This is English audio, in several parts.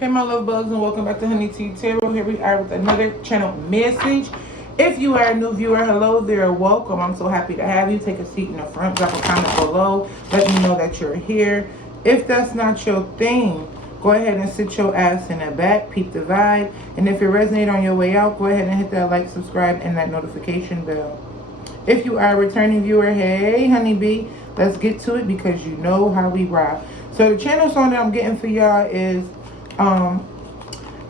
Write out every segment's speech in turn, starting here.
Hey my love bugs, and welcome back to Honey Tea Tarot. Here we are with another channel message. If you are a new viewer, hello there, welcome. I'm so happy to have you. Take a seat in the front, drop a comment below, let me know that you're here. If that's not your thing, go ahead and sit your ass in the back, peep the vibe. And if it resonates on your way out, go ahead and hit that like, subscribe, and that notification bell. If you are a returning viewer, hey honeybee, let's get to it because you know how we rock. So the channel song that I'm getting for y'all is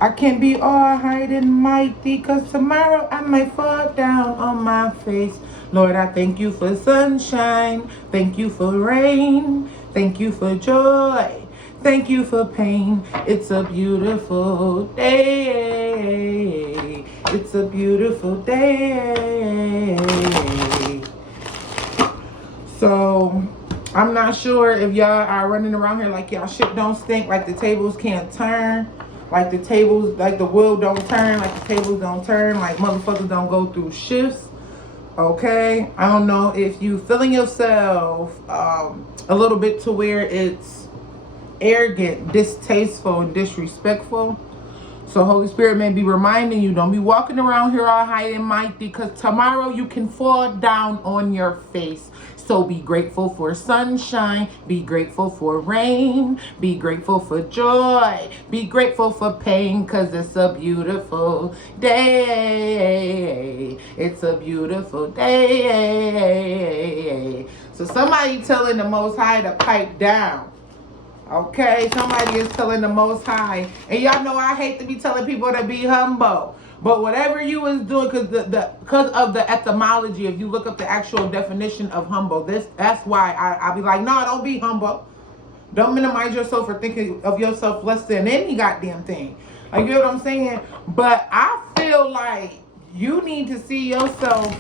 I can't be all high and mighty, cause tomorrow I might fall down on my face. Lord, I thank you for sunshine, thank you for rain, thank you for joy, thank you for pain. It's a beautiful day, it's a beautiful day. So I'm not sure if y'all are running around here like y'all shit don't stink, like the tables can't turn, like the tables, like the wheel don't turn, like the tables don't turn, like motherfuckers don't go through shifts. Okay, I don't know if you feeling yourself a little bit to where it's arrogant, distasteful, and disrespectful. So Holy Spirit may be reminding you, don't be walking around here all high and mighty, because tomorrow you can fall down on your face. So be grateful for sunshine, be grateful for rain, be grateful for joy, be grateful for pain, because it's a beautiful day. It's a beautiful day. So somebody telling the Most High to pipe down. Okay, somebody is telling the Most High. And y'all know I hate to be telling people to be humble. But whatever you is doing, because of the etymology, if you look up the actual definition of humble, that's why I be like, no, don't be humble. Don't minimize yourself or thinking of yourself less than any goddamn thing. Like, you know what I'm saying? But I feel like you need to see yourself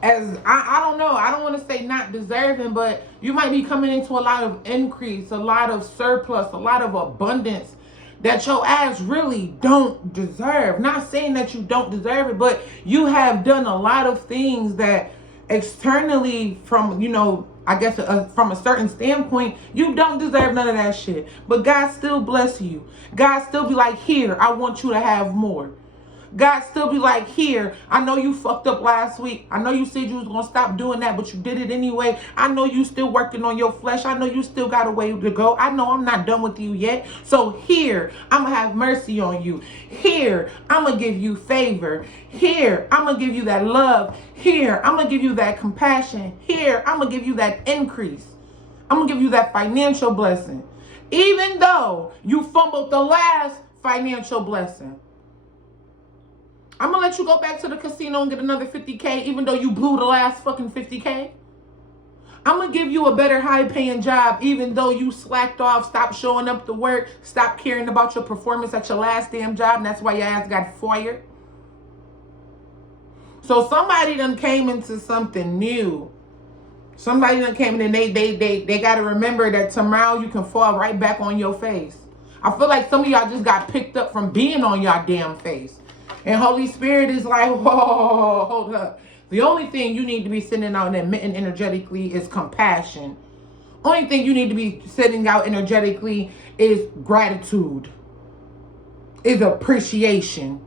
as, I don't know, I don't want to say not deserving, but you might be coming into a lot of increase, a lot of surplus, a lot of abundance that your ass really don't deserve. Not saying that you don't deserve it, but you have done a lot of things that externally, from, you know, I guess from a certain standpoint, you don't deserve none of that shit. But God still bless you. God still be like, here, I want you to have more. God still be like, here, I know you fucked up last week. I know you said you was going to stop doing that, but you did it anyway. I know you still working on your flesh. I know you still got a way to go. I know I'm not done with you yet. So here, I'm going to have mercy on you. Here, I'm going to give you favor. Here, I'm going to give you that love. Here, I'm going to give you that compassion. Here, I'm going to give you that increase. I'm going to give you that financial blessing. Even though you fumbled the last financial blessing. I'm going to let you go back to the casino and get another 50K, even though you blew the last fucking 50K. I'm going to give you a better high-paying job, even though you slacked off, stopped showing up to work, stopped caring about your performance at your last damn job, and that's why your ass got fired. So somebody done came into something new. Somebody done came in, and they got to remember that tomorrow you can fall right back on your face. I feel like some of y'all just got picked up from being on your damn face. And Holy Spirit is like, whoa, hold up. The only thing you need to be sending out and emitting energetically is compassion. Only thing you need to be sending out energetically is gratitude, is appreciation,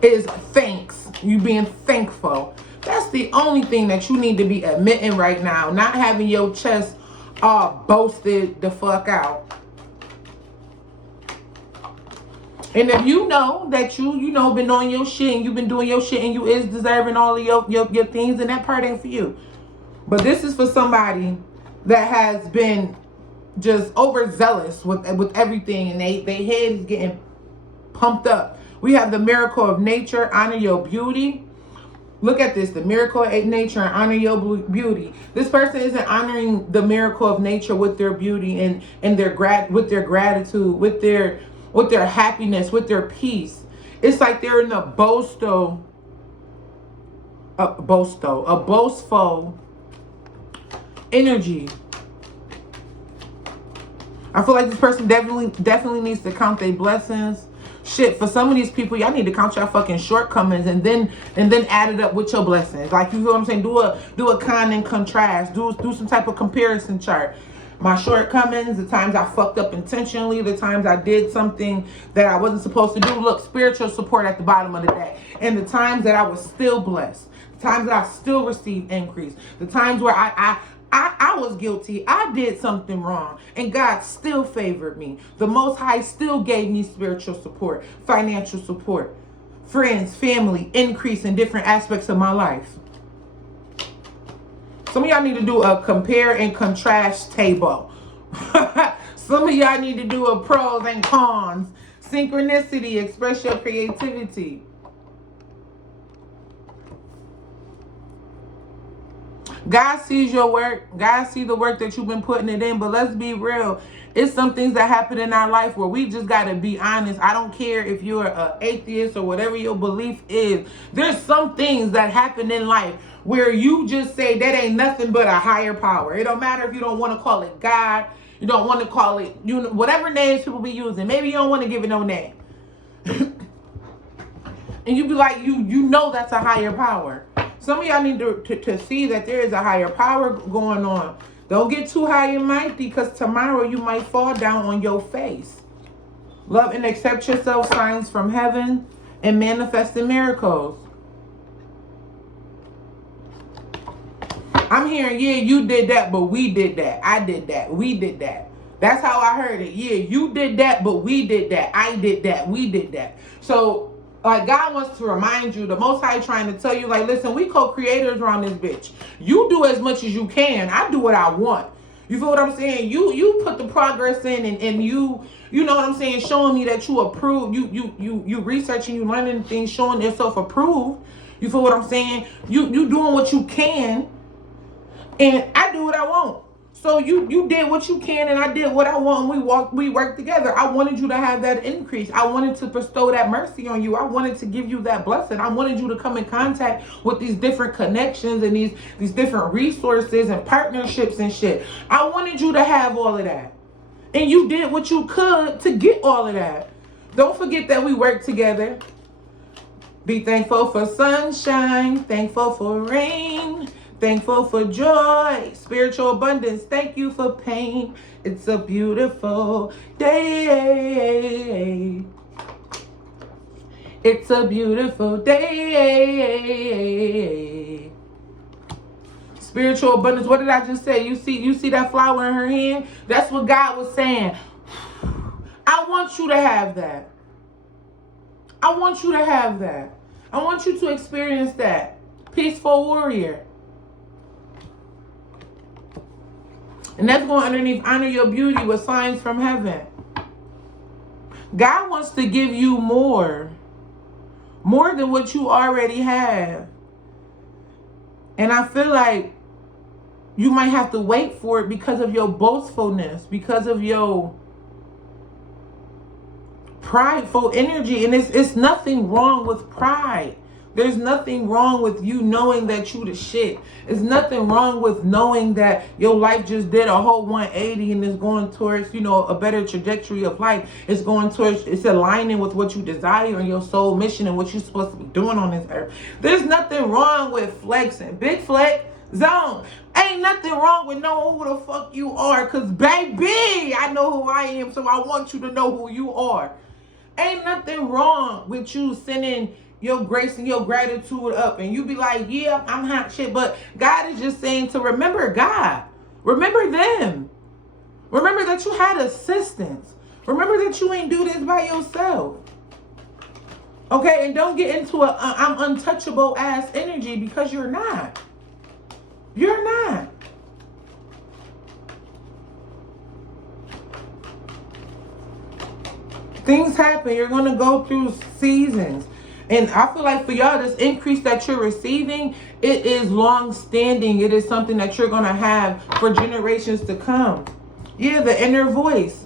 is thanks. You being thankful. That's the only thing that you need to be emitting right now. Not having your chest all boasted the fuck out. And if you know that you know, been on your shit and you've been doing your shit and you is deserving all of your things, and that part ain't for you. But this is for somebody that has been just overzealous with everything, and they head is getting pumped up. We have the miracle of nature, honor your beauty. Look at this, the miracle of nature and honor your beauty. This person isn't honoring the miracle of nature with their beauty and with their gratitude, with their happiness, with their peace. It's like they're in a boastful energy. I feel like this person definitely needs to count their blessings, Shit, for some of these people, y'all need to count your fucking shortcomings and then add it up with your blessings. Like, you feel what I'm saying? Do a con and contrast. Do some type of comparison chart. My shortcomings, the times I fucked up intentionally, the times I did something that I wasn't supposed to do. Look, spiritual support at the bottom of the day. And the times that I was still blessed. The times that I still received increase. The times where I was guilty. I did something wrong. And God still favored me. The Most High still gave me spiritual support, financial support, friends, family, increase in different aspects of my life. Some of y'all need to do a compare and contrast table. Some of y'all need to do a pros and cons. Synchronicity, express your creativity. God sees your work. God sees the work that you've been putting it in. But let's be real. It's some things that happen in our life where we just got to be honest. I don't care if you're an atheist or whatever your belief is. There's some things that happen in life where you just say that ain't nothing but a higher power. It don't matter if you don't want to call it God. You don't want to call it, whatever names people be using. Maybe you don't want to give it no name. And you be like, you know that's a higher power. Some of y'all need to see that there is a higher power going on. Don't get too high and mighty, because tomorrow you might fall down on your face. Love and accept yourself, signs from heaven, and manifesting miracles. I'm hearing, yeah, you did that, but we did that. I did that. We did that. That's how I heard it. Yeah, you did that, but we did that. I did that. We did that. So, like, God wants to remind you, the Most High trying to tell you, like, listen, we co-creators around this bitch. You do as much as you can. I do what I want. You feel what I'm saying? You put the progress in, and you know what I'm saying, showing me that you approve. You researching, you learning things, showing yourself approved. You feel what I'm saying? You doing what you can, and I do what I want. So you did what you can, and I did what I want, and we worked together. I wanted you to have that increase. I wanted to bestow that mercy on you. I wanted to give you that blessing. I wanted you to come in contact with these different connections and these different resources and partnerships and shit. I wanted you to have all of that. And you did what you could to get all of that. Don't forget that we work together. Be thankful for sunshine, thankful for rain, thankful for joy, spiritual abundance. Thank you for pain. It's a beautiful day. It's a beautiful day. Spiritual abundance. What did I just say? You see that flower in her hand? That's what God was saying. I want you to have that. I want you to have that. I want you to experience that. Peaceful warrior. And that's going underneath honor your beauty with signs from heaven. God wants to give you more. More than what you already have. And I feel like you might have to wait for it because of your boastfulness, because of your prideful energy. And it's nothing wrong with pride. There's nothing wrong with you knowing that you the shit. There's nothing wrong with knowing that your life just did a whole 180 and is going towards, a better trajectory of life. It's going towards, it's aligning with what you desire and your soul mission and what you're supposed to be doing on this earth. There's nothing wrong with flexing. Big flex zone. Ain't nothing wrong with knowing who the fuck you are. Because, baby, I know who I am, so I want you to know who you are. Ain't nothing wrong with you sending your grace and your gratitude up, and you be like, yeah, I'm hot shit. But God is just saying to remember God. Remember them. Remember that you had assistance. Remember that you ain't do this by yourself. Okay, and don't get into a I'm untouchable ass energy, because you're not. You're not. Things happen. You're going to go through seasons. And I feel like for y'all, this increase that you're receiving, it is long-standing. It is something that you're going to have for generations to come. Yeah, the inner voice.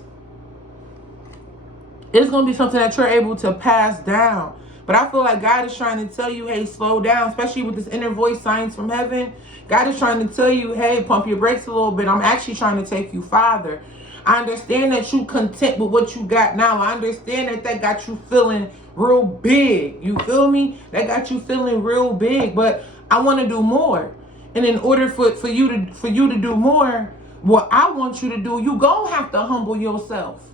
It's going to be something that you're able to pass down. But I feel like God is trying to tell you, hey, slow down, especially with this inner voice, signs from heaven. God is trying to tell you, hey, pump your brakes a little bit. I'm actually trying to take you farther. I understand that you content with what you got now. I understand that that got you feeling real big. You feel me? That got you feeling real big. But I want to do more. And in order for you to do more, what I want you to do, you gonna have to humble yourself.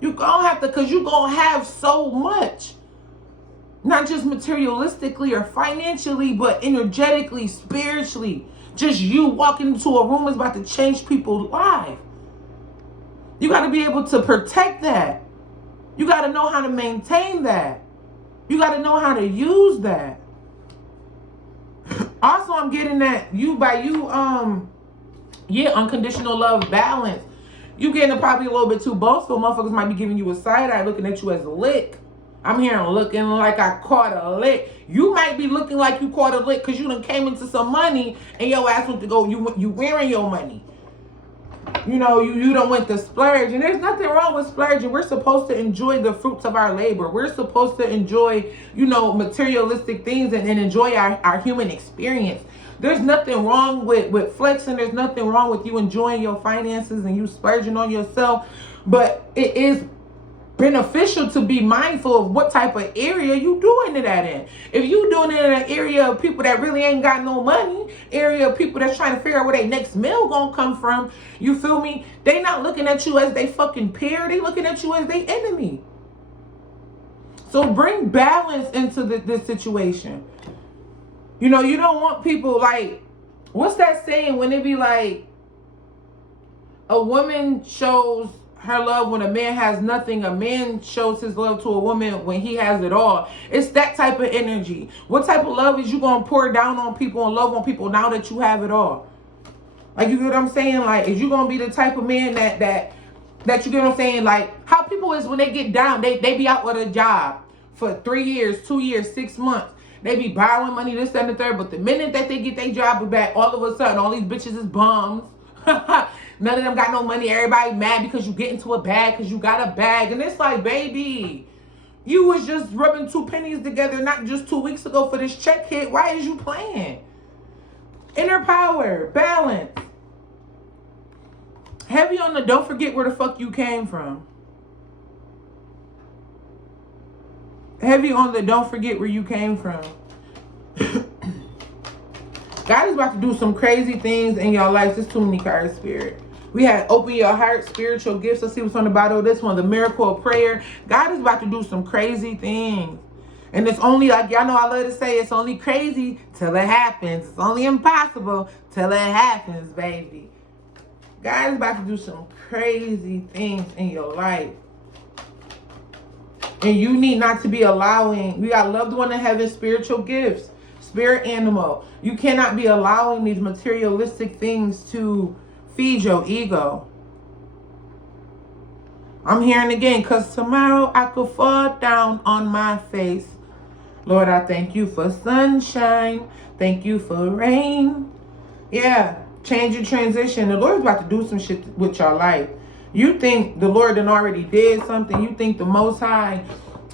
You gonna have to, because you gonna have so much. Not just materialistically or financially, but energetically, spiritually. Just you walking into a room is about to change people's lives. You got to be able to protect that. You got to know how to maintain that. You got to know how to use that. Also, I'm getting that unconditional love balance. You getting probably a little bit too boastful. Motherfuckers might be giving you a side eye, looking at you as a lick. I'm hearing looking like I caught a lick. You might be looking like you caught a lick because you done came into some money and your ass went to go, you wearing your money. You know, you don't went to splurge. And there's nothing wrong with splurging. We're supposed to enjoy the fruits of our labor. We're supposed to enjoy, materialistic things and enjoy our human experience. There's nothing wrong with flexing. There's nothing wrong with you enjoying your finances and you splurging on yourself. But it is beneficial to be mindful of what type of area you doing that in. If you doing it in an area of people that really ain't got no money, area of people that's trying to figure out where their next meal gonna come from, you feel me? They not looking at you as they fucking peer. They looking at you as they enemy. So bring balance into this situation. You don't want people like, what's that saying when it be like, a woman shows her love when a man has nothing. A man shows his love to a woman when he has it all. It's that type of energy. What type of love is you going to pour down on people and love on people now that you have it all? Like, you get what I'm saying? Like, is you going to be the type of man that you get what I'm saying? Like, how people is when they get down, they be out with a job for 3 years, 2 years, 6 months. They be borrowing money, this, that, and the third. But the minute that they get their job back, all of a sudden, all these bitches is bums. None of them got no money. Everybody mad because you get into a bag because you got a bag. And it's like, baby, you was just rubbing 2 pennies together not just 2 weeks ago for this check hit. Why is you playing? Inner power, balance. Heavy on the don't forget where the fuck you came from. Heavy on the don't forget where you came from. God is about to do some crazy things in your life. There's too many cards, Spirit. We had open your heart, spiritual gifts. Let's see what's on the bottom of this one. The miracle of prayer. God is about to do some crazy things. And it's only, like y'all know I love to say, it's only crazy till it happens. It's only impossible till it happens, baby. God is about to do some crazy things in your life. And you need not to be allowing, we got loved one in heaven, spiritual gifts, spirit animal. You cannot be allowing these materialistic things to feed your ego. I'm hearing again, because tomorrow I could fall down on my face. Lord, I thank you for sunshine. Thank you for rain. Yeah, change your transition. The Lord's about to do some shit with your life. You think the Lord done already did something. You think the Most High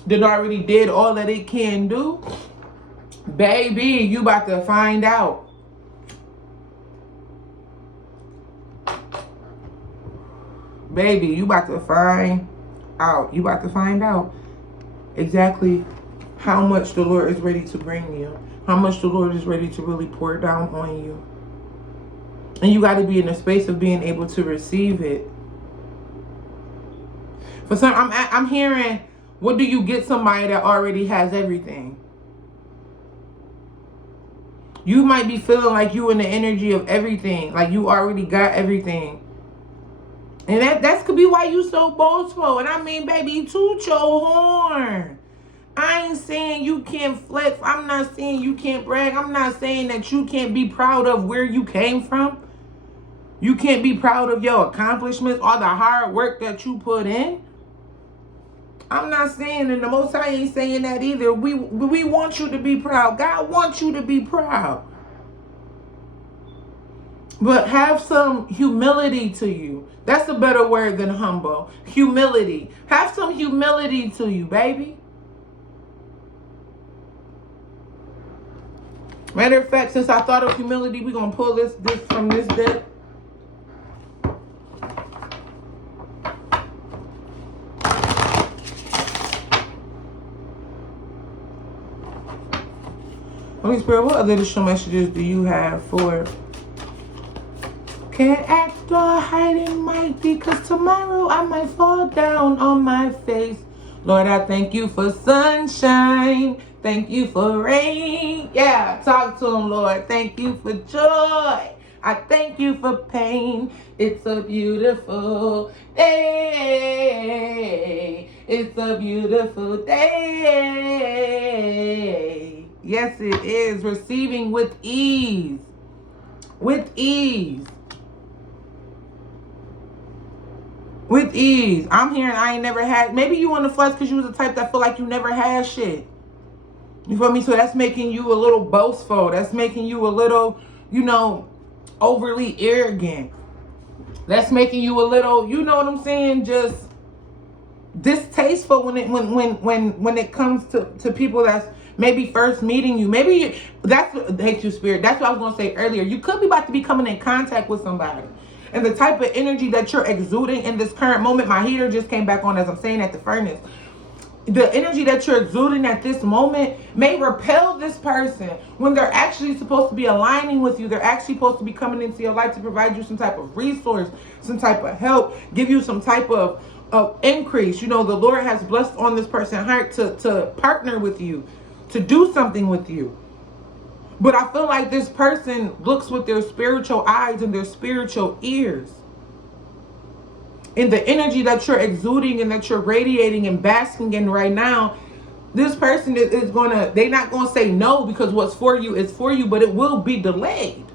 done already did all that it can do. Baby, you about to find out. Baby, you about to find out. You about to find out exactly how much the Lord is ready to bring you. How much the Lord is ready to really pour down on you. And you got to be in a space of being able to receive it. For some, I'm hearing, what do you get somebody that already has everything? You might be feeling like you in the energy of everything. Like you already got everything. And that could be why you so boastful. And I mean, baby, toot your horn. I ain't saying you can't flex. I'm not saying you can't brag. I'm not saying that you can't be proud of where you came from. You can't be proud of your accomplishments or the hard work that you put in. I'm not saying, and the Most High ain't saying that either. We want you to be proud. God wants you to be proud. But have some humility to you. That's a better word than humble. Humility. Have some humility to you, baby. Matter of fact, since I thought of humility, we're going to pull this from this deck. Holy Spirit, what other additional messages do you have for can't act or hiding might, because tomorrow I might fall down on my face. Lord, I thank you for sunshine. Thank you for rain. Yeah, talk to him, Lord. Thank you for joy. I thank you for pain. It's a beautiful day. It's a beautiful day. Yes, it is. Receiving with ease. With ease. With ease. I'm hearing I ain't never had. Maybe you on the flex because you was the type that feel like you never had shit. You feel me? So that's making you a little boastful. That's making you a little, you know, overly arrogant. That's making you a little, you know what I'm saying, just distasteful when it comes to people that's maybe first meeting you. Maybe that's hate you spirit. That's what I was gonna say earlier. You could be about to be coming in contact with somebody. And the type of energy that you're exuding in this current moment, my heater just came back on as I'm saying at the furnace. The energy that you're exuding at this moment may repel this person when they're actually supposed to be aligning with you. They're actually supposed to be coming into your life to provide you some type of resource, some type of help, give you some type of increase. You know, the Lord has blessed on this person's heart to partner with you, to do something with you. But I feel like this person looks with their spiritual eyes and their spiritual ears. In the energy that you're exuding and that you're radiating and basking in right now, this person is they're not gonna say no, because what's for you is for you, but it will be delayed.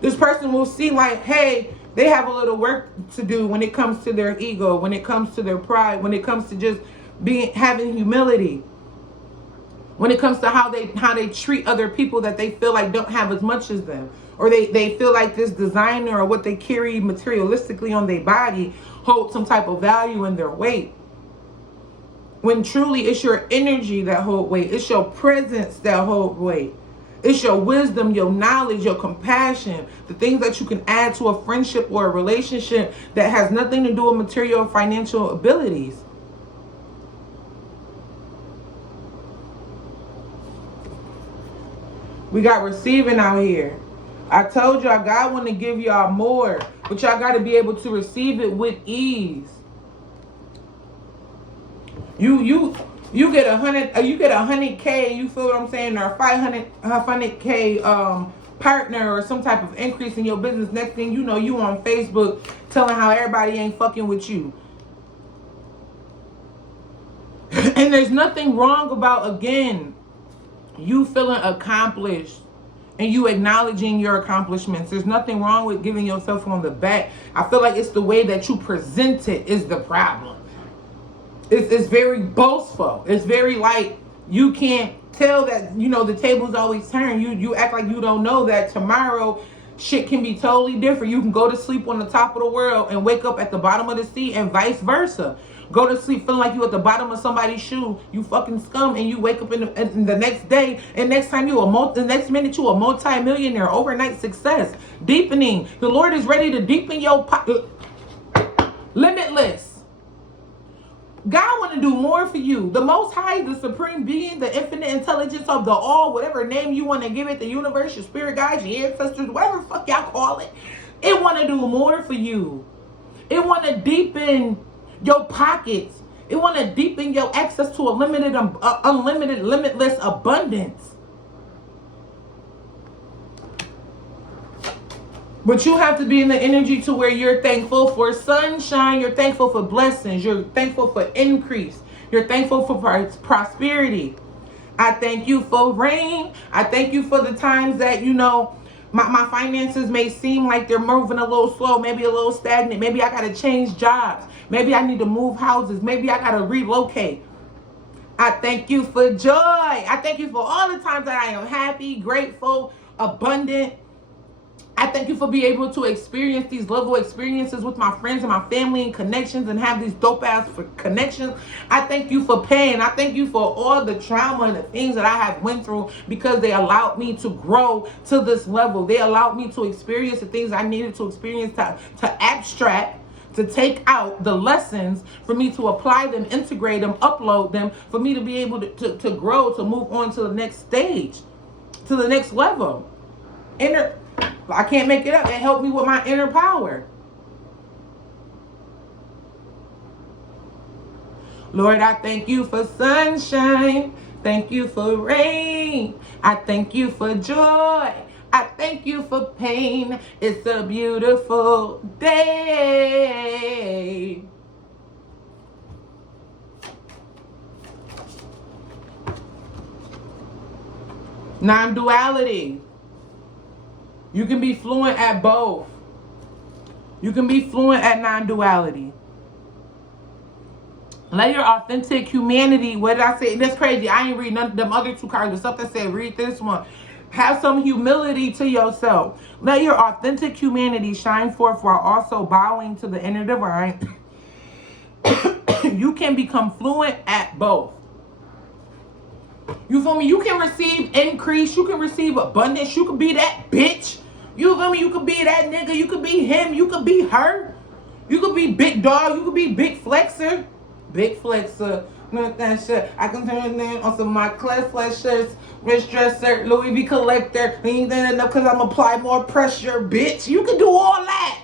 This person will see like, hey, they have a little work to do when it comes to their ego, when it comes to their pride, when it comes to just having humility, when it comes to how they treat other people that they feel like don't have as much as them, or they feel like this designer or what they carry materialistically on their body holds some type of value in their weight. When truly it's your energy that hold weight. It's your presence that hold weight. It's your wisdom, your knowledge, your compassion, the things that you can add to a friendship or a relationship that has nothing to do with material or financial abilities. We got receiving out here. I told y'all God want to give y'all more, but y'all got to be able to receive it with ease. You get 100K, you feel what I'm saying, or 500K partner or some type of increase in your business. Next thing you know, you on Facebook telling how everybody ain't fucking with you. And there's nothing wrong about, again, you feeling accomplished and you acknowledging your accomplishments. There's nothing wrong with giving yourself on the back. I feel like it's the way that you present it is the problem. It's very boastful. It's very like you can't tell that, you know, the tables always turn. You act like you don't know that tomorrow shit can be totally different. You can go to sleep on the top of the world and wake up at the bottom of the sea, and vice versa. Go to sleep feeling like you at the bottom of somebody's shoe, you fucking scum, and you wake up in the next day, and next time the next minute you a multi-millionaire, overnight success, deepening. The Lord is ready to deepen your limitless. God want to do more for you. The Most High, the Supreme Being, the infinite intelligence of the all, whatever name you want to give it, the universe, your spirit guides, your ancestors, whatever the fuck y'all call it, it want to do more for you. It want to deepen your pockets. It want to deepen your access to a unlimited, limitless abundance. But you have to be in the energy to where you're thankful for sunshine. You're thankful for blessings. You're thankful for increase. You're thankful for prosperity. I thank you for rain. I thank you for the times that, you know, my finances may seem like they're moving a little slow, maybe a little stagnant. Maybe I got to change jobs. Maybe I need to move houses. Maybe I got to relocate. I thank you for joy. I thank you for all the times that I am happy, grateful, abundant. I thank you for being able to experience these level experiences with my friends and my family and connections and have these dope ass connections. I thank you for pain. I thank you for all the trauma and the things that I have went through, because they allowed me to grow to this level. They allowed me to experience the things I needed to experience to abstract, to take out the lessons, for me to apply them, integrate them, upload them, for me to be able to grow, to move on to the next stage, to the next level. I can't make it up. It helped me with my inner power. Lord, I thank you for sunshine. Thank you for rain. I thank you for joy. I thank you for pain. It's a beautiful day. Non-duality. You can be fluent at both. You can be fluent at non-duality. Let your authentic humanity, what did I say? That's crazy. I ain't read none of them other two cards, but something said, read this one. Have some humility to yourself. Let your authentic humanity shine forth while also bowing to the inner divine. You can become fluent at both. You feel me? You can receive increase. You can receive abundance. You can be that bitch. You feel me? You could be that nigga. You could be him. You could be her. You could be big dog. You could be big flexer. Big flexer. That shit. I can turn it on some of my class flesh shirts. Rich dresser. Louis V collector. Ain't that enough because I'm apply more pressure, bitch. You can do all that.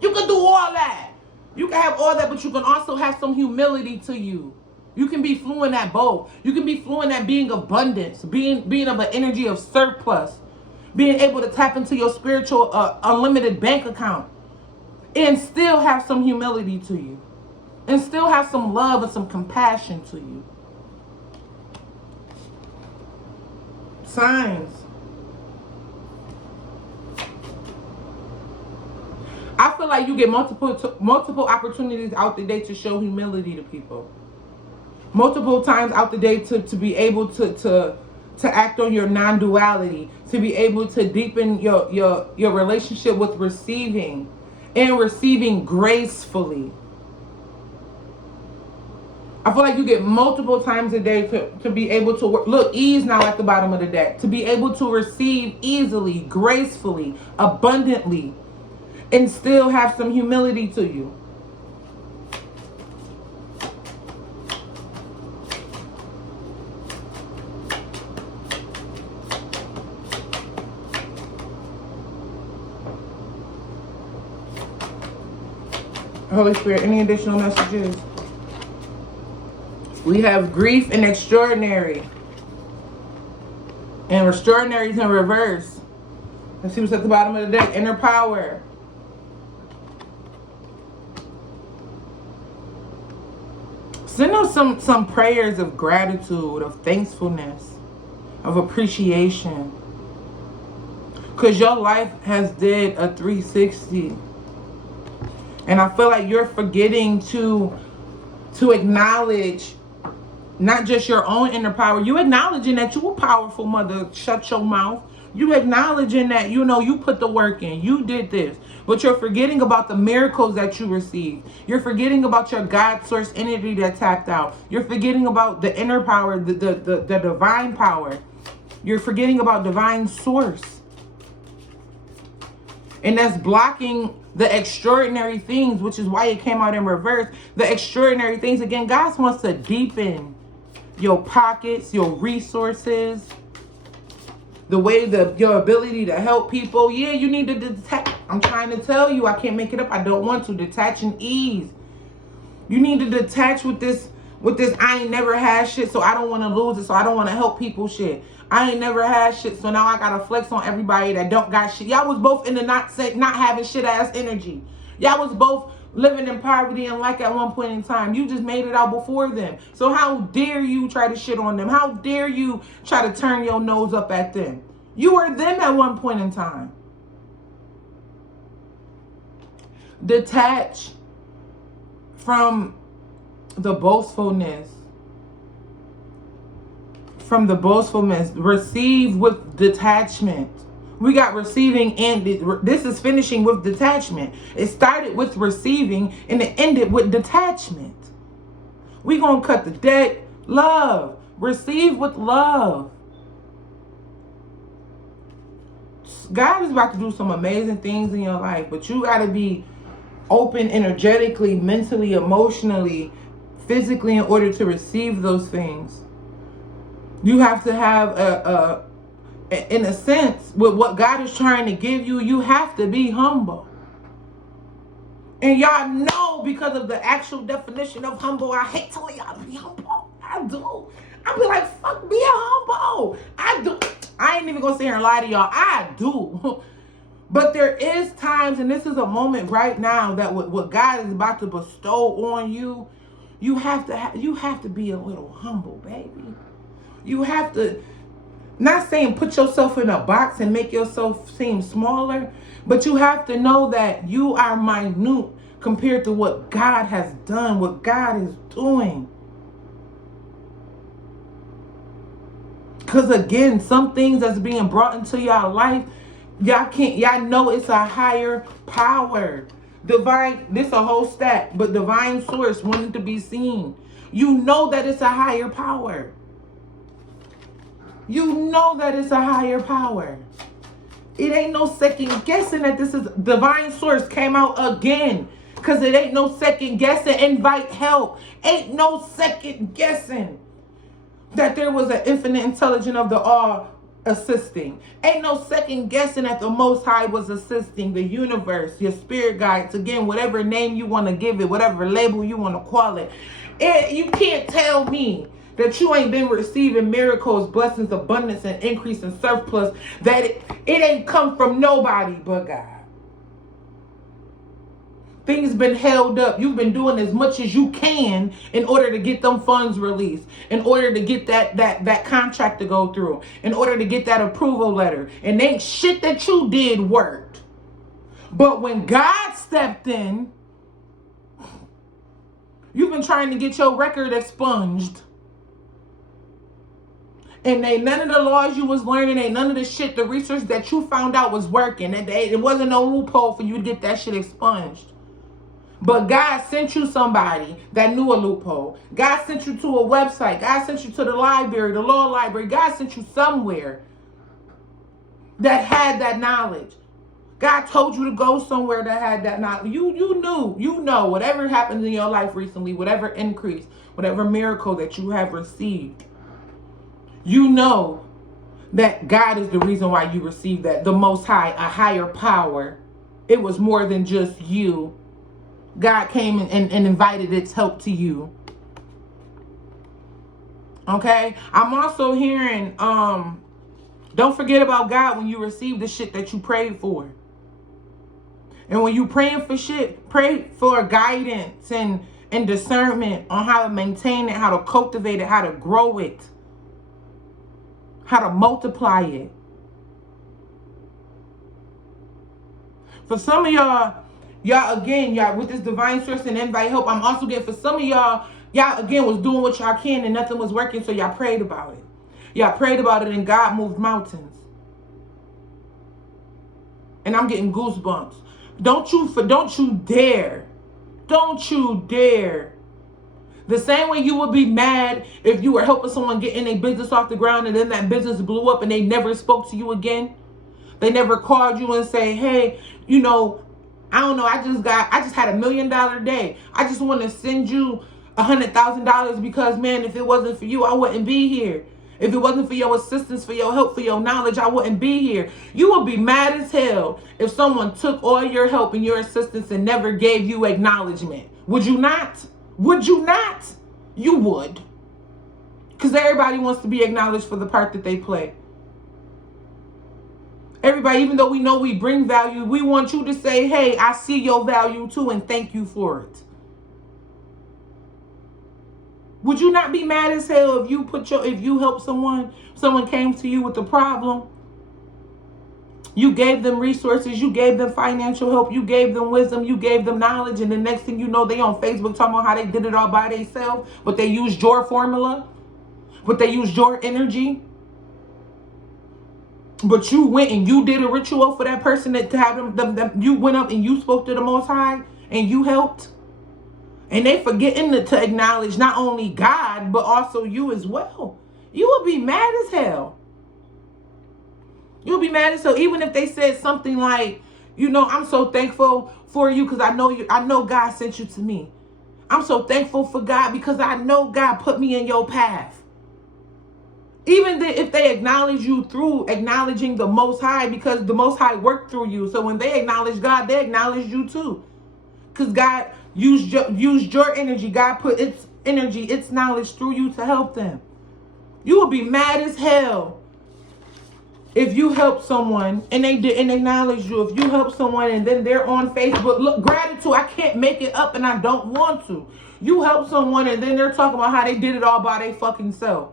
You can do all that. You can have all that, but you can also have some humility to you. You can be fluent at both. You can be fluent at being abundance, being of an energy of surplus, being able to tap into your spiritual unlimited bank account, and still have some humility to you, and still have some love and some compassion to you. Signs. I feel like you get multiple opportunities out the day to show humility to people. Multiple times out the day to be able to act on your non-duality, to be able to deepen your relationship with receiving and receiving gracefully. I feel like you get multiple times a day to be able to work. Look, ease now at the bottom of the deck. To be able to receive easily, gracefully, abundantly, and still have some humility to you. Holy Spirit, any additional messages? We have grief and extraordinary. And extraordinary is in reverse. Let's see what's at the bottom of the deck. Inner power. Send us some prayers of gratitude, of thankfulness, of appreciation. Because your life has did a 360. And I feel like you're forgetting to acknowledge not just your own inner power. You acknowledging that you a powerful mother. Shut your mouth. You acknowledging that, you know, you put the work in. You did this. But you're forgetting about the miracles that you received. You're forgetting about your God source energy that tapped out. You're forgetting about the inner power, the divine power. You're forgetting about divine source. And that's blocking the extraordinary things, which is why it came out in reverse. The extraordinary things, again, God wants to deepen your pockets, your resources, the way your ability to help people. Yeah, you need to detach. I'm trying to tell you, I can't make it up. I don't want to. Detach and ease. You need to detach with this I ain't never had shit, so I don't want to lose it, so I don't want to help people shit. I ain't never had shit, so now I gotta flex on everybody that don't got shit. Y'all was both in the not having shit ass energy. Y'all was both living in poverty and like at one point in time. You just made it out before them. So how dare you try to shit on them? How dare you try to turn your nose up at them? You were them at one point in time. Detach from the boastfulness. From the boastfulness. Receive with detachment. We got receiving, and this is finishing with detachment. It started with receiving and it ended with detachment. We gonna cut the deck. Love. Receive with love. God is about to do some amazing things in your life, but you got to be open energetically, mentally, emotionally, physically in order to receive those things. You have to have in a sense, with what God is trying to give you, you have to be humble. And y'all know, because of the actual definition of humble, I hate telling y'all to be humble. I do. I be like, fuck being humble. I do. I ain't even gonna sit here and lie to y'all. I do. But there is times, and this is a moment right now, that what God is about to bestow on you, you have to be a little humble, baby. You have to, not saying put yourself in a box and make yourself seem smaller, but you have to know that you are minute compared to what God has done, what God is doing. Because again, some things that's being brought into y'all life, y'all know it's a higher power. Divine, this a whole stack, but divine source wanting to be seen. You know that it's a higher power. You know that it's a higher power. It ain't no second guessing that this is divine source came out again. Because it ain't no second guessing. Invite help. Ain't no second guessing that there was an infinite intelligence of the all assisting. Ain't no second guessing that the Most High was assisting, the universe, your spirit guides, again, whatever name you want to give it, whatever label you want to call it. You can't tell me that you ain't been receiving miracles, blessings, abundance, and increase and surplus, that it ain't come from nobody but God. Things been held up. You've been doing as much as you can in order to get them funds released, in order to get that contract to go through, in order to get that approval letter. And ain't shit that you did worked. But when God stepped in, you've been trying to get your record expunged. And ain't none of the laws you was learning, ain't none of the shit, the research that you found out was working. It wasn't no loophole for you to get that shit expunged. But God sent you somebody that knew a loophole. God sent you to a website. God sent you to the library, the law library. God sent you somewhere that had that knowledge. God told you to go somewhere that had that knowledge. You know, whatever happened in your life recently, whatever increase, whatever miracle that you have received, you know that God is the reason why you received that. The Most High, a higher power. It was more than just you. God came and invited its help to you. Okay? I'm also hearing, don't forget about God when you receive the shit that you prayed for. And when you praying for shit, pray for guidance and discernment on how to maintain it, how to cultivate it, how to grow it, how to multiply it. For some of y'all with this divine source and invite help, I'm also getting for some of y'all again was doing what y'all can and nothing was working, so y'all prayed about it. Y'all prayed about it and God moved mountains. And I'm getting goosebumps. Don't you dare. The same way you would be mad if you were helping someone get in a business off the ground and then that business blew up and they never spoke to you again. They never called you and say, hey, I don't know, I just had $1 million day. I just want to send you $100,000 because, man, if it wasn't for you, I wouldn't be here. If it wasn't for your assistance, for your help, for your knowledge, I wouldn't be here. You would be mad as hell if someone took all your help and your assistance and never gave you acknowledgement. Would you not? Would you not? You would. Because everybody wants to be acknowledged for the part that they play. Everybody, even though we know we bring value, we want you to say, hey, I see your value too and thank you for it. Would you not be mad as hell if you helped someone came to you with a problem? You gave them resources, you gave them financial help, you gave them wisdom, you gave them knowledge, and the next thing you know, they on Facebook talking about how they did it all by themselves, but they used your formula, but they used your energy. But you went and you did a ritual for that person to have them, you went up and you spoke to the Most High and you helped. And they forgetting to acknowledge not only God, but also you as well. You will be mad as hell. You'll be mad as hell. Even if they said something like, I'm so thankful for you because I know God sent you to me. I'm so thankful for God because I know God put me in your path. Even if they acknowledge you through acknowledging the Most High, because the Most High worked through you. So when they acknowledge God, they acknowledge you too. Because God used your energy. God put its energy, its knowledge through you to help them. You will be mad as hell if you help someone and they didn't acknowledge you. If you help someone and then they're on Facebook, look, gratitude, I can't make it up and I don't want to. You help someone and then they're talking about how they did it all by their fucking self.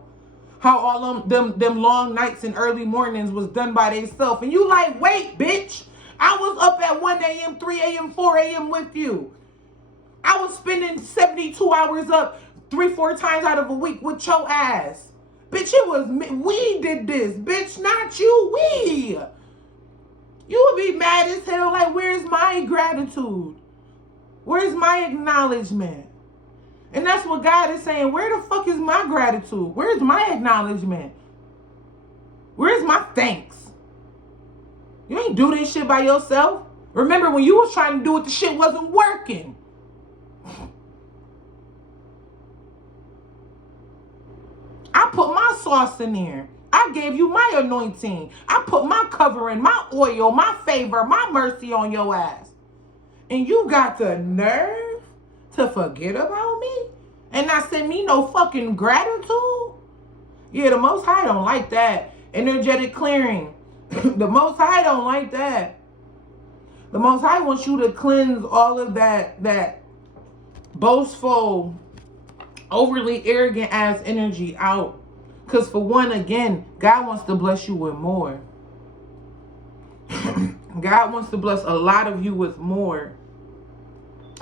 How all them long nights and early mornings was done by themselves. And you like, wait, bitch. I was up at 1 a.m., 3 a.m., 4 a.m. with you. I was spending 72 hours up 3-4 times out of a week with your ass. Bitch, it was me. We did this. Bitch, not you. We. You would be mad as hell. Like, where's my gratitude? Where's my acknowledgement? And that's what God is saying. Where the fuck is my gratitude? Where's my acknowledgement? Where's my thanks? You ain't do this shit by yourself. Remember when you was trying to do it, the shit wasn't working. I put my sauce in there. I gave you my anointing. I put my covering, my oil, my favor, my mercy on your ass. And you got the nerve to forget about me and not send me no fucking gratitude? Yeah, the Most High don't like that. Energetic clearing. The Most High don't like that. The Most High wants you to cleanse all of that boastful, overly arrogant ass energy out. Because for one, again, God wants to bless you with more. God wants to bless a lot of you with more.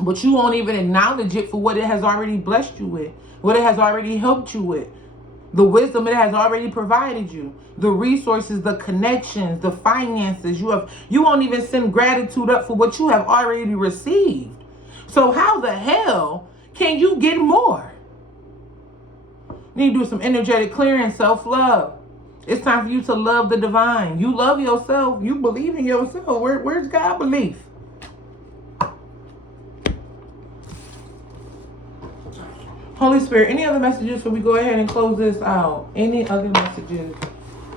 But you won't even acknowledge it for what it has already blessed you with. What it has already helped you with. The wisdom it has already provided you. The resources, the connections, the finances. You won't even send gratitude up for what you have already received. So how the hell can you get more? You need to do some energetic clearing, self-love. It's time for you to love the divine. You love yourself. You believe in yourself. Where's God belief? Holy Spirit, any other messages before we go ahead and close this out? Any other messages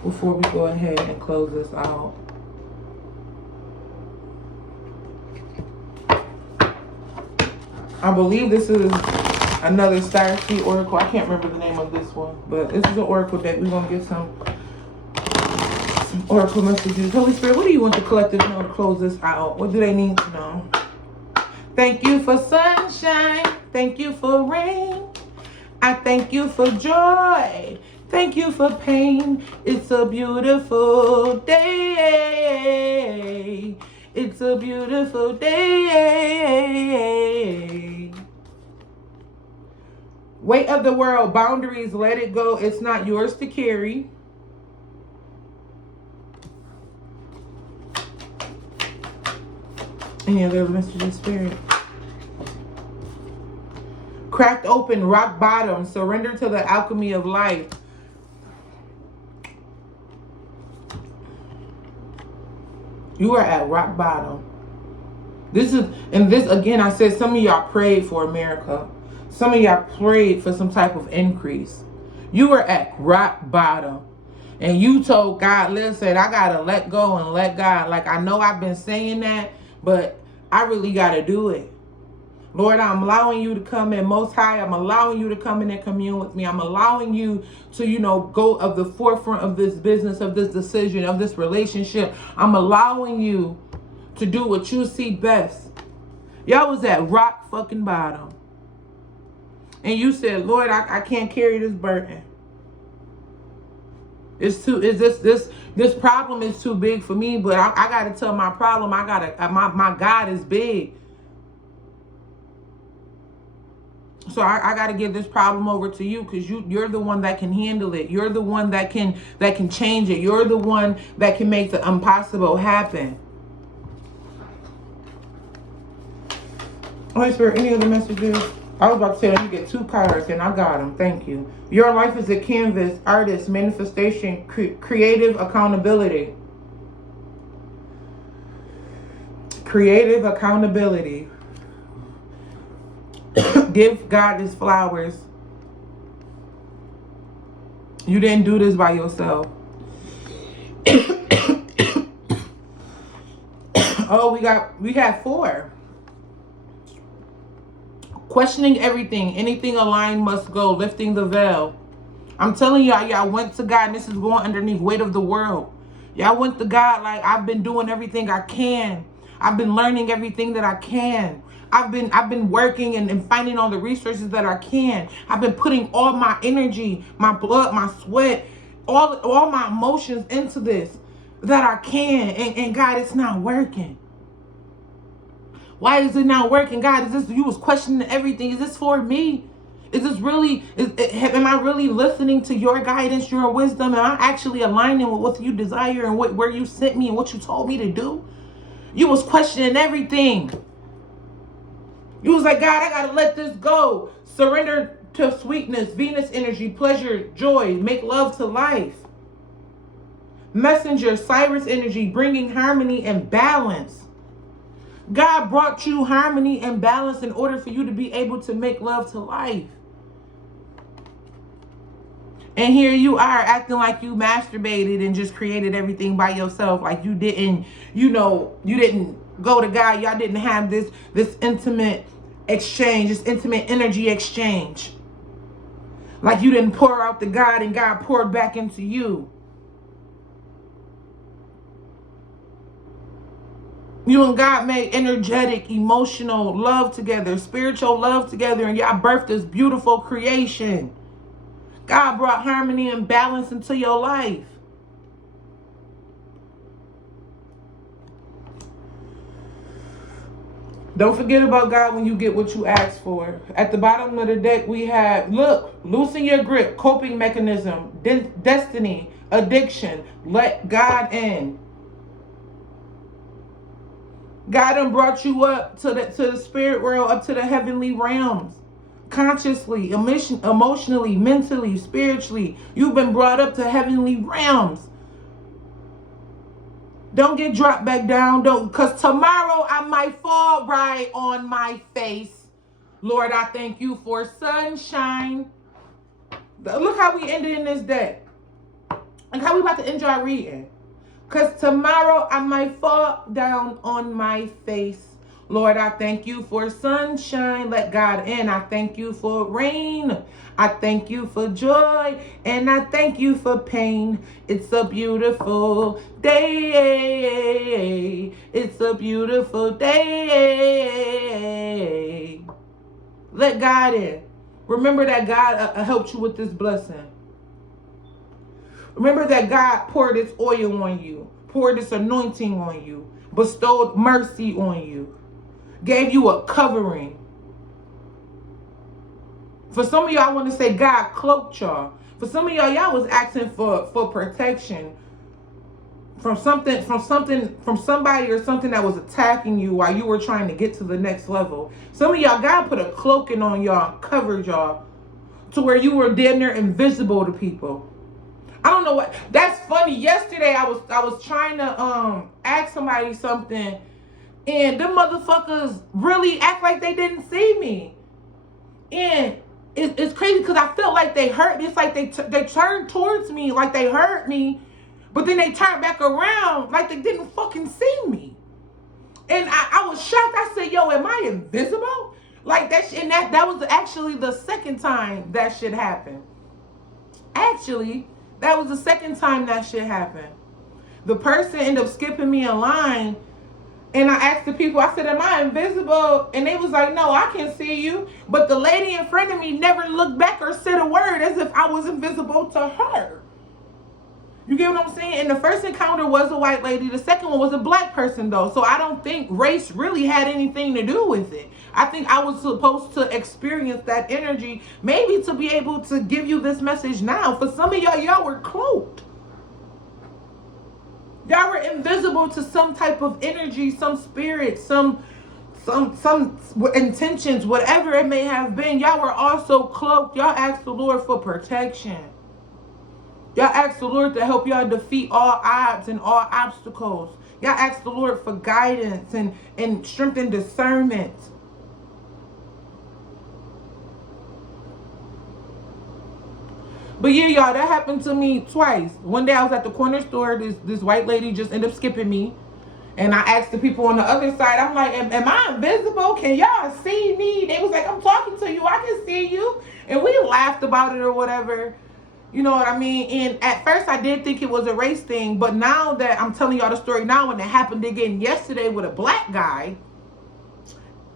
before we go ahead and close this out? I believe this is another Starseed Oracle. I can't remember the name of this one, but this is an Oracle deck. We're going to get some Oracle messages. Holy Spirit, what do you want the collective to know to close this out? What do they need to know? Thank you for sunshine. Thank you for rain. I thank you for joy. Thank you for pain. It's a beautiful day. It's a beautiful day. Weight of the world, boundaries, let it go. It's not yours to carry. Any other messages, Spirit? Cracked open, rock bottom, surrender to the alchemy of life. You are at rock bottom. This again, I said some of y'all prayed for America. Some of y'all prayed for some type of increase. You were at rock bottom. And you told God, listen, I got to let go and let God. Like, I know I've been saying that, but I really got to do it. Lord, I'm allowing you to come in. Most High, I'm allowing you to come in and commune with me. I'm allowing you to, go of the forefront of this business, of this decision, of this relationship. I'm allowing you to do what you see best. Y'all was at rock fucking bottom. And you said, Lord, I can't carry this burden. This problem is too big for me, but I got to tell my problem. My God is big. So I got to give this problem over to you, because you're the one that can handle it. You're the one that can change it. You're the one that can make the impossible happen. Holy Spirit, any other messages? I was about to say, let me get 2 cards, and I got them. Thank you. Your life is a canvas, artist, manifestation, creative accountability. Creative accountability. Give God his flowers. You didn't do this by yourself. Oh, we got 4. Questioning everything. Anything aligned must go. Lifting the veil. I'm telling y'all, y'all went to God, and this is going underneath weight of the world. Y'all went to God like, I've been doing everything I can. I've been learning everything that I can. I've been working and finding all the resources that I can. I've been putting all my energy, my blood, my sweat, all my emotions into this that I can. And God, it's not working. Why is it not working? God, is this, you was questioning everything. Is this for me? Is this really, am I really listening to your guidance, your wisdom? Am I actually aligning with what you desire and where you sent me and what you told me to do? You was questioning everything. You was like, God, I got to let this go. Surrender to sweetness, Venus energy, pleasure, joy, make love to life. Messenger, Cyrus energy, bringing harmony and balance. God brought you harmony and balance in order for you to be able to make love to life. And here you are acting like you masturbated and just created everything by yourself. Like you didn't, you didn't go to God. Y'all didn't have this intimate exchange, this intimate energy exchange. Like you didn't pour out to God and God poured back into you. You and God made energetic, emotional love together, spiritual love together, and y'all birthed this beautiful creation. God brought harmony and balance into your life. Don't forget about God when you get what you ask for. At the bottom of the deck, we have, look, loosen your grip, coping mechanism, destiny, addiction, let God in. God done brought you up to the spirit world, up to the heavenly realms. Consciously, emotionally, mentally, spiritually. You've been brought up to heavenly realms. Don't get dropped back down. Because tomorrow I might fall right on my face. Lord, I thank you for sunshine. Look how we ended in this day. Look how we about to enjoy reading. Because tomorrow I might fall down on my face. Lord, I thank you for sunshine. Let God in. I thank you for rain. I thank you for joy. And I thank you for pain. It's a beautiful day. It's a beautiful day. Let God in. Remember that God helped you with this blessing. Remember that God poured this oil on you, poured this anointing on you, bestowed mercy on you, gave you a covering. For some of y'all, I want to say God cloaked y'all. For some of y'all was asking for protection from somebody or something that was attacking you while you were trying to get to the next level. Some of y'all, God put a cloaking on y'all, covered y'all, to where you were damn near invisible to people. I don't know what. That's funny. Yesterday I was trying to ask somebody something, and them motherfuckers really act like they didn't see me. And it's crazy because I felt like they hurt me. It's like they turned towards me like they hurt me, but then they turned back around like they didn't fucking see me. And I was shocked. I said, "Yo, am I invisible?" Like that. And that was actually the second time that shit happened. Actually, that was the second time that shit happened. The person ended up skipping me a line, and I asked the people, I said, "Am I invisible?" And they was like, "No, I can see you." But the lady in front of me never looked back or said a word, as if I was invisible to her. You get what I'm saying? And the first encounter was a white lady. The second one was a black person, though. So I don't think race really had anything to do with it. I think I was supposed to experience that energy, maybe to be able to give you this message now. For some of y'all were cloaked. Y'all were invisible to some type of energy, some spirit, some intentions, whatever it may have been. Y'all were also cloaked. Y'all asked the Lord for protection. Y'all asked the Lord to help y'all defeat all odds and all obstacles. Y'all asked the Lord for guidance and strength and discernment. But yeah, y'all, that happened to me twice. One day I was at the corner store. This white lady just ended up skipping me. And I asked the people on the other side, I'm like, am I invisible? Can y'all see me? They was like, I'm talking to you. I can see you. And we laughed about it or whatever. You know what I mean? And at first I did think it was a race thing. But now that I'm telling y'all the story now, when it happened again yesterday with a black guy,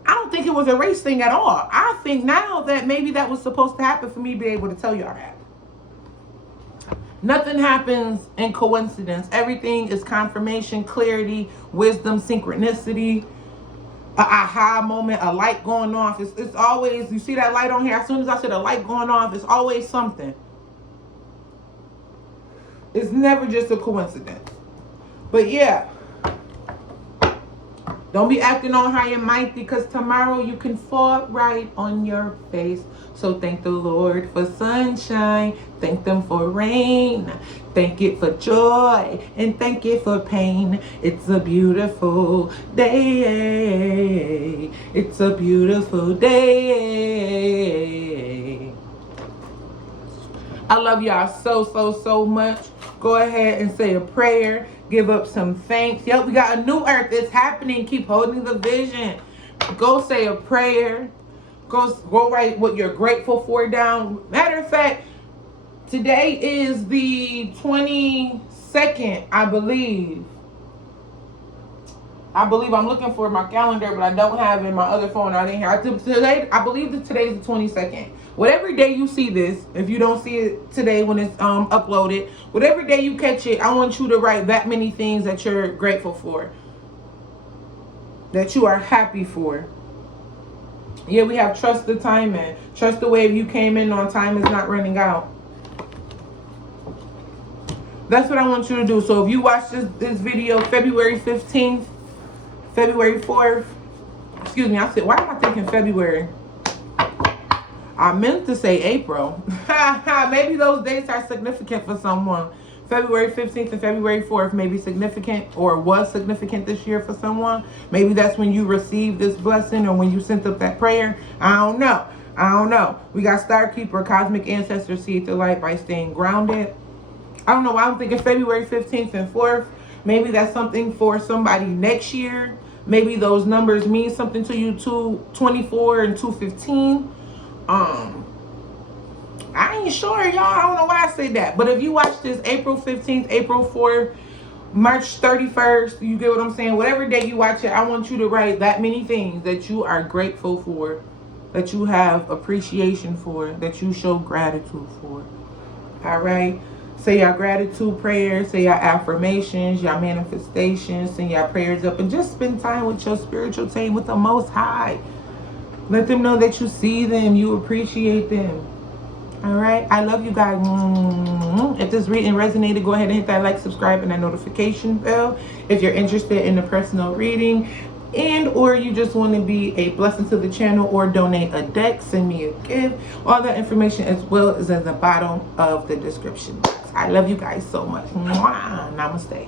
I don't think it was a race thing at all. I think now that maybe that was supposed to happen for me to be able to tell y'all that. Nothing happens in coincidence. Everything is confirmation, clarity, wisdom, synchronicity, a aha moment, a light going off. It's always, you see that light on here? As soon as I said a light going off, it's always something. It's never just a coincidence. But yeah, don't be acting all high and mighty, because tomorrow you can fall right on your face. So thank the Lord for sunshine. Thank them for rain. Thank it for joy. And thank it for pain. It's a beautiful day. It's a beautiful day. I love y'all so much. Go ahead and say a prayer. Give up some thanks. Yep, we got a new earth. It's happening. Keep holding the vision. Go say a prayer. Go write what you're grateful for down. Matter of fact, today is the 22nd, I believe. I'm looking for my calendar, but I don't have it in my other phone. I didn't hear. Today, I believe that today's the 22nd. Whatever day you see this, if you don't see it today when it's uploaded, whatever day you catch it, I want you to write that many things that you're grateful for, that you are happy for. Yeah, we have trust the timing. Trust the wave you came in on. Time is not running out. That's what I want you to do. So if you watch this video February 15th, February 4th, excuse me, I said, why am I thinking February? I meant to say April. Maybe those dates are significant for someone. February 15th and February 4th may be significant, or was significant this year for someone. Maybe that's when you received this blessing, or when you sent up that prayer. I don't know. We got Star Keeper, Cosmic Ancestors, see the light by staying grounded. I don't know why I'm thinking February 15th and 4th. Maybe that's something for somebody next year. Maybe those numbers mean something to you, 224 and 215. I ain't sure, y'all. I don't know why I said that. But if you watch this April 15th, April 4th, March 31st, you get what I'm saying? Whatever day you watch it, I want you to write that many things that you are grateful for, that you have appreciation for, that you show gratitude for. All right? Say your gratitude prayers, say your affirmations, your manifestations, send your prayers up, and just spend time with your spiritual team, with the Most High. Let them know that you see them, you appreciate them. All right, I love you guys. If this reading resonated, go ahead and hit that like, subscribe, and that notification bell. If you're interested in a personal reading, and or you just want to be a blessing to the channel, or donate a deck, send me a gift. All that information as well is at the bottom of the description box. I love you guys so much. Namaste.